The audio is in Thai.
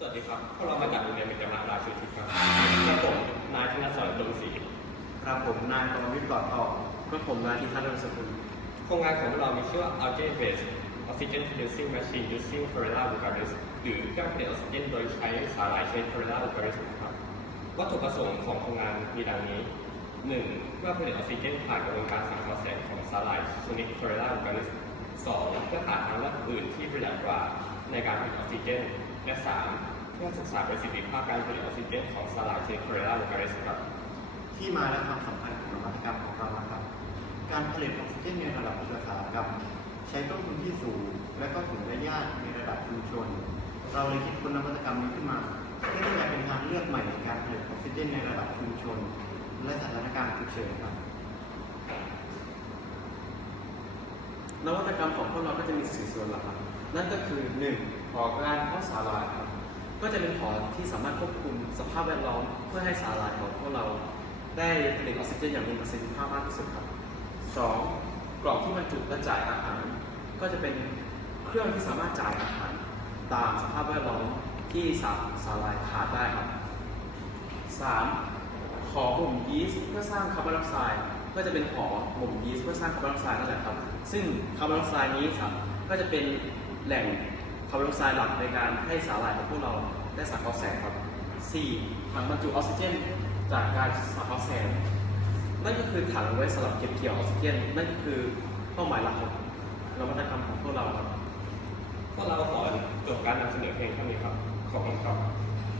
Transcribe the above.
สวัสดีครับพวกเรามาจากโรงเรียนเบญจมาราชูทิศครับกระผมนายธนศรดวงศรีครับผมนายกรวิทย์กอดทองก็ผมนายทิทัศน์นามสกุลโครงงานของเรามีชื่อว่า Algae Based Oxygen Producing Machine Using Chlorella vulgaris หรือเครื่องผลิตออกซิเจนโดยใช้สาหร่ายชนิด Chlorella vulgaris นะครับ วัตถุประสงค์ของโครงงานมีดังนี้ 1. เพื่อผลิตออกซิเจนผ่านกระบวนการสังเคราะห์แสงของสาหร่ายชนิด Chlorella vulgaris 2. เพื่อหาทางเลือกอื่นที่ประหยัดกว่า ในการผลิตออกซิเจน และ 3. เพื่อศึกษาประสิทธิภาพการผลิตออกซิเจนของสาร่ายชนิด Chlorella vulgaris ครับที่มาและความสำคัญของนวัตกรรมของเรานะครับ การผลิตออกซิเจนในระดับอุตสาหกรรม ใช้ต้นทุนที่สูง และก็ถึงได้ยากในระดับชุมชน เราเลยคิดค้นนวัตกรรมนี้ขึ้นมาเพื่อที่จะเป็นทางเลือกใหม่ในการผลิตออกซิเจนในระดับชุมชน และสถานการณ์ฉุกเฉินครับ นวัตกรรมของพวกเราก็จะมีสี่ส่วนหลักนั่นก็คือ 1. หอการเพาะสาหร่ายครับ ก็จะเป็นหอที่สามารถควบคุมสภาพแวดล้อมเพื่อให้สาหร่ายของพวกเรา ได้ผลิตออกซิเจนอย่างมีประสิทธิภาพมากที่สุดครับ 2. กล่องที่บรรจุและจ่ายอาหาร ก็จะเป็นเครื่องที่สามารถจ่ายอาหาร ตามสภาพแวดล้อมที่สาสาหร่ายขาดได้ครับ 3. ขอบ่มยีสต์เพื่อสร้างคาร์บอนไดออกไซด์ ก็จะเป็นหอบ่มยีสต์เพื่อสร้างคาร์บอนไดออกไซด์นั่นแหละครับ ซึ่งคาร์บอนไดออกไซด์นี้ครับก็จะเป็นแหล่งคาร์บอนไดออกไซด์หลักในการให้สาหร่ายของพวกเราได้สังเคราะห์แสงครับ 4. ถังบรรจุออกซิเจน จากการสังเคราะห์แสงนั่นก็คือถังไว้สำหรับเก็บเกี่ยวออกซิเจนนั่นก็คือเป้าหมายหลักของนวัตกรรมของพวกเราครับพวกเราขอจบการนำเสนอเพลงเท่านี้ครับขอบคุณครับ